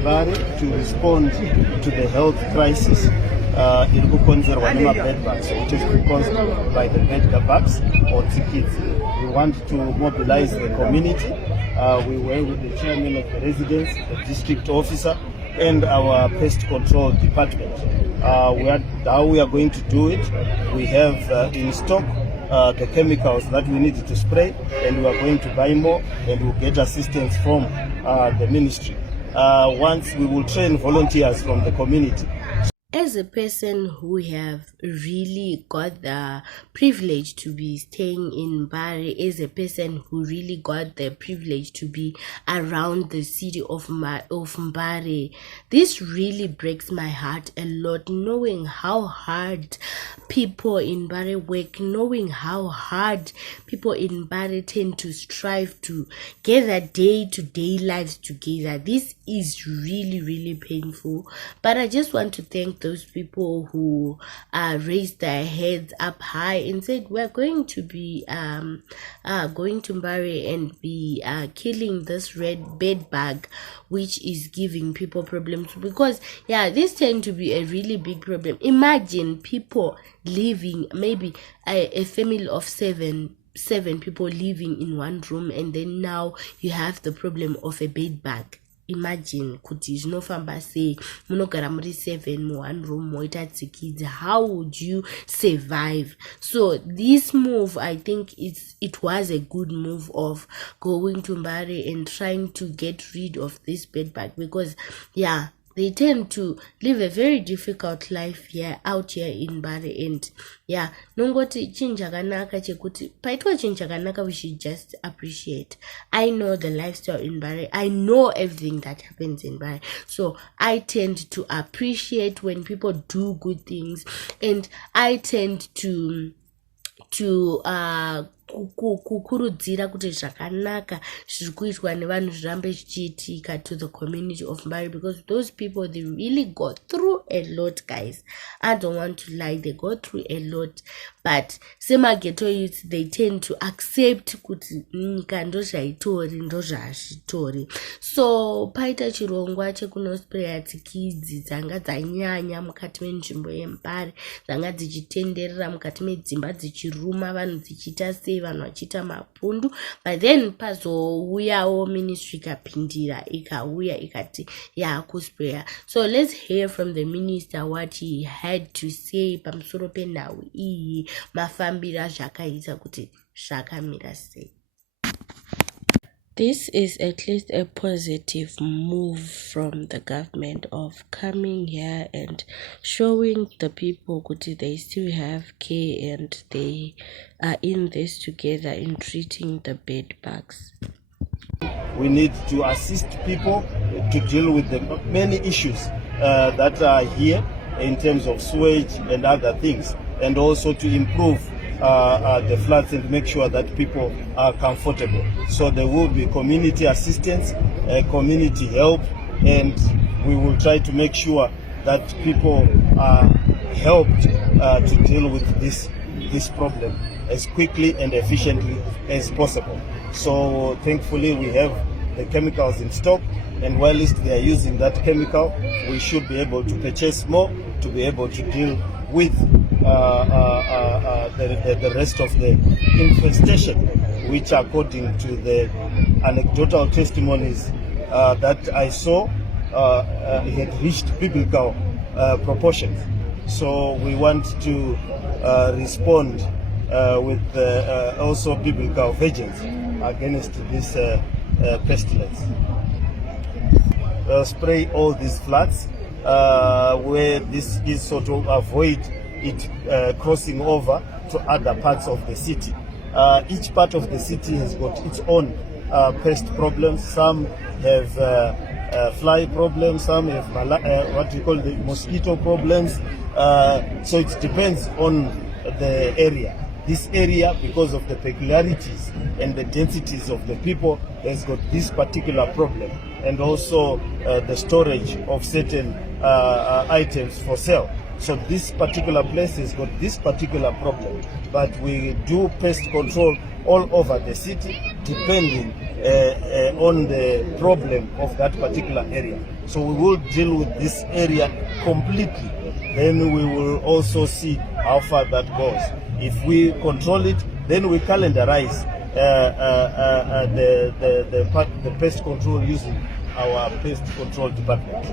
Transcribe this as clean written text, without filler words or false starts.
Mbare to respond to the health crisis in bed bugs, which is caused by the bed bugs or Tsikidzi. We want to mobilize the community. We were with the chairman of the residence, the district officer, and our pest control department. How we are going to do it, we have in stock the chemicals that we need to spray, and we are going to buy more, and we'll get assistance from the ministry. Once we will train volunteers from the community. As a person who have really got the privilege to be staying in Mbare, as a person who really got the privilege to be around the city of Mbare, this really breaks my heart a lot, knowing how hard people in Mbare work, knowing how hard people in Mbare tend to strive to get their day-to-day lives together. This is really, really painful, but I just want to thank those people who raised their heads up high and said, we're going to be going to Mbare and be killing this red bed bug, which is giving people problems. Because this tend to be a really big problem. Imagine people living, maybe a family of seven people living in one room, and then now you have the problem of a bed bug. Imagine kuti zvinofamba sei munogara muri 7 mu one room moita Tsikidzi. How would you survive? So this move, I think it was a good move of going to Mbare and trying to get rid of this bed bug, because they tend to live a very difficult life out here in Mbare. And nongoti chinhu chakanaka chekuti paitwa chinhu chakanaka, we should just appreciate. I know the lifestyle in Mbare, I know everything that happens in Mbare, so I tend to appreciate when people do good things, and I tend to kukurudzira kuti zvakanaka zviri kuitwa nevanhu zvirambe zvichiitika to the community of Mbare, because those people, they really go through a lot, guys. I don't want to lie, they go through a lot, but semageto youths, they tend to accept kuti nyika ndozvaitori ndozvazvitori. So paita chirongwa chekunospreya Tsikidzi dzanga dzanyanya mukati menzvimbo yeMbare, dzanga dzichitenderera mukati medzimba dzichiruma vanhu, dzichiita sei vanhu vachiita mapundu. But then pazouyawo ministry ikapindira ikauya ikati yakuspreya. So let's hear from the minister what he had to say pamusoro penhau iyi, mafambira zvakaita kuti zvakamira sei. This is at least a positive move from the government of coming here and showing the people that they still have care and they are in this together in treating the bed bugs. We need to assist people to deal with the many issues that are here in terms of sewage and other things, and also to improve the flats and make sure that people are comfortable. So there will be community assistance, community help, and we will try to make sure that people are helped to deal with this problem as quickly and efficiently as possible. So thankfully we have the chemicals in stock, and while they are using that chemical, we should be able to purchase more to be able to deal with the rest of the infestation, which according to the anecdotal testimonies that I saw, had reached biblical proportions. So we want to respond with also biblical vengeance against this pestilence. Spray all these floods where this is, sort of avoid it crossing over to other parts of the city. Each part of the city has got its own pest problems. Some have fly problems, some have what we call the mosquito problems. So it depends on the area. This area, because of the peculiarities and the densities of the people, has got this particular problem, and also the storage of certain items for sale. So this particular place has got this particular problem, but we do pest control all over the city depending on the problem of that particular area. So we will deal with this area completely. Then we will also see how far that goes. If we control it, then we calendarize the pest control using our pest control department.